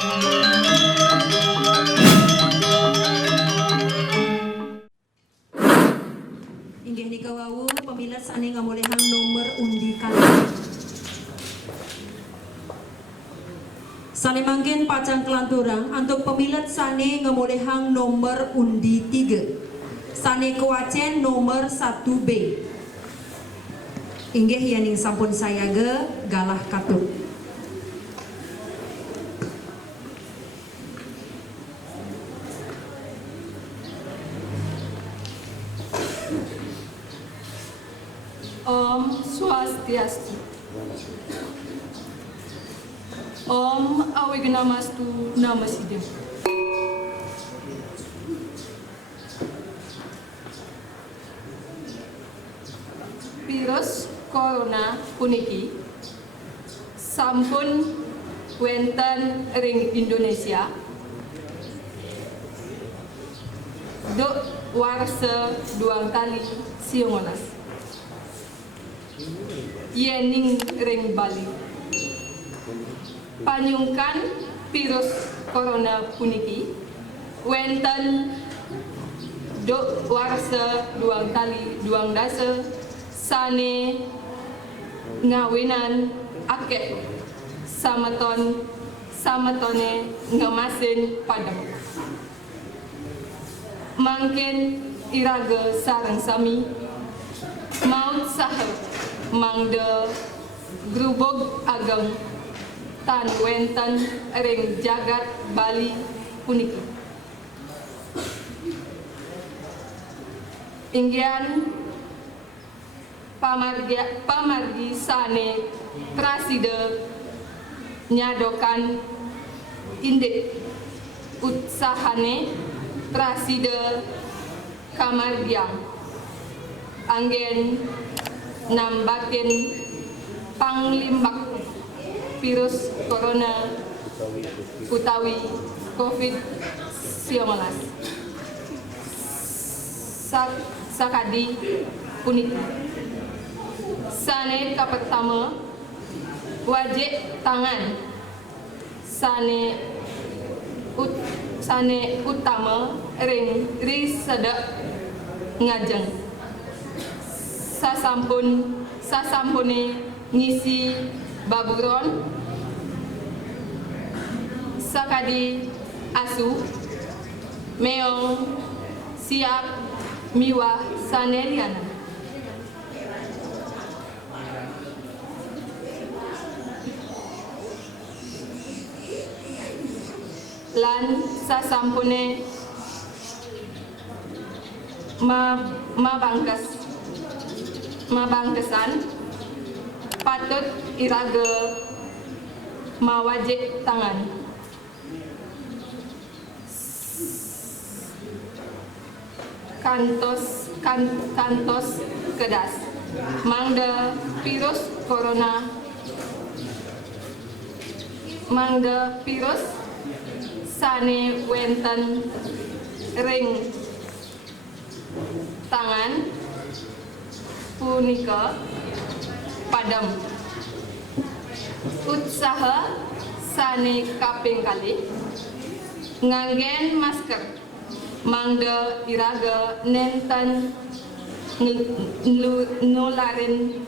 Inggih nika wau pemilat sane ngamolehang nomor undi kali. Sane mangkin pacang kelanturang untuk pemilat sane ngamolehang nomor undi 3. Sane kewacen nomor 1B. Inggih yaning sampun sayaga galah katut. Om Swastiastu. Om Awignamastu Namasidam. Virus corona puniki sampun wenten ring Indonesia duk warse duang kali siongonas yening ring Bali panyungkan virus corona puniki wenten duk warse duang kali duang dasa sane ngawinan akeh samatone ngemasin padam mangken iraga sarang sami maut saha mangde grubog ageng tan wenten ring jagat Bali puniki inggian pamargi sane praside nyadokan indik utsahane praside kamargiang anggen nambakin panglimbak virus corona utawi COVID-19 sakadi puniki sane kapetama wajib tangan sane utama ring risedak ngajeng sasampune ngisi baburon sakadi asu meong siap miwah saneliana lan sasampune mabangkesan patut iraga mawajib tangan kantos kedas mangda virus corona mangda virus sane wenten ring tangan punika padam usaha sane kaping kali nganggen masker mangda iraga nenten nularin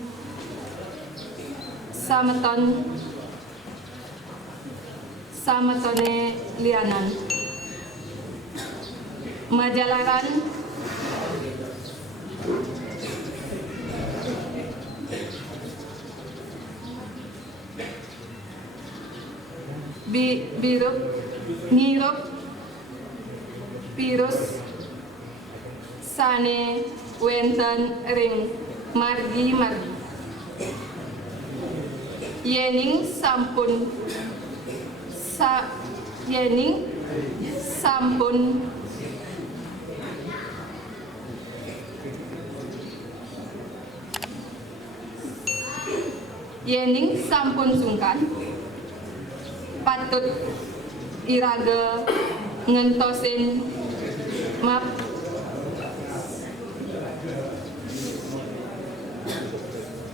samatone lianan majalaran ngirup virus sane wenten ring margi yening sampun sungkan patut iraga ngentosin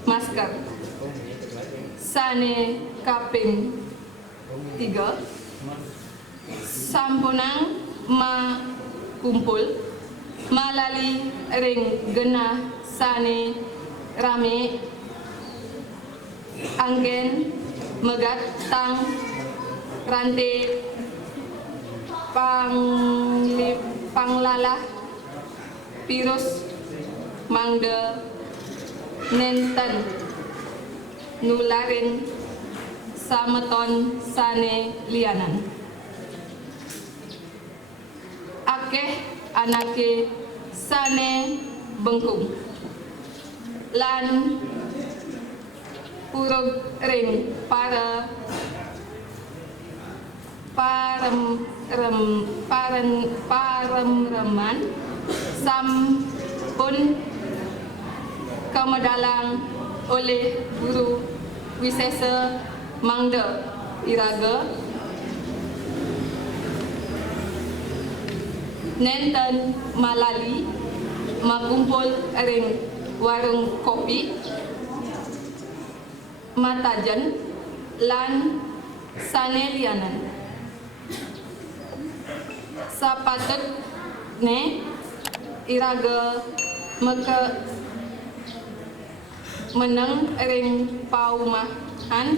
masker sane kaping 3 sampunang ma kumpul malali ring genah sane rame anggen megat tang rante panglalah virus mangde nenten nularin sameton sane lianan akeh anake sane bengkung lan purug ring para paremreman sampun kemedalang oleh guru wisesa Mangde Iraga nenten malali makumpul ring warung kopi matajan lan sanelianan sapatut ne Iraga meke meneng ring paumahan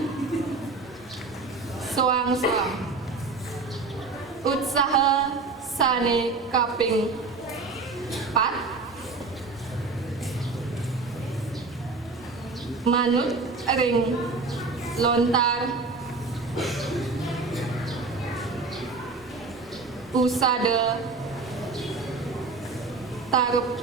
soang-soang usaha sane kaping 4 manut ring lontar usada tarup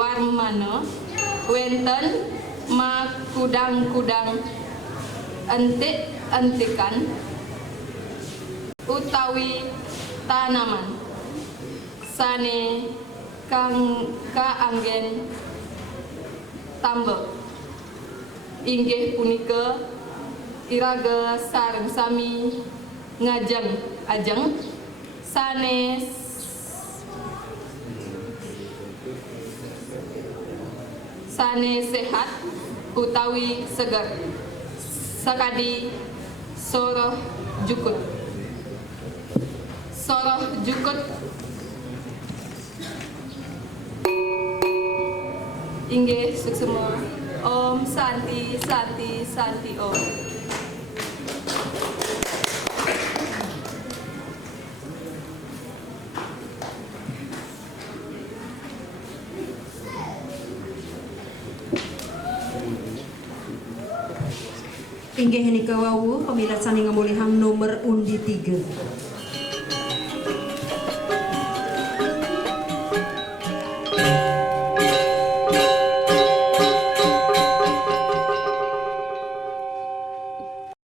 warmana wenten makudang-kudang entik-entikan utawi tanaman sane kang kaanggen tambah inggih punika Iraga sareng sami ngajeng-ajeng sane sehat utawi seger sakadi soroh jukut inggih suksema Om Santi Santi Santi Om. Inggih nika wau pamilat sane ngamulihang nomor undi 3.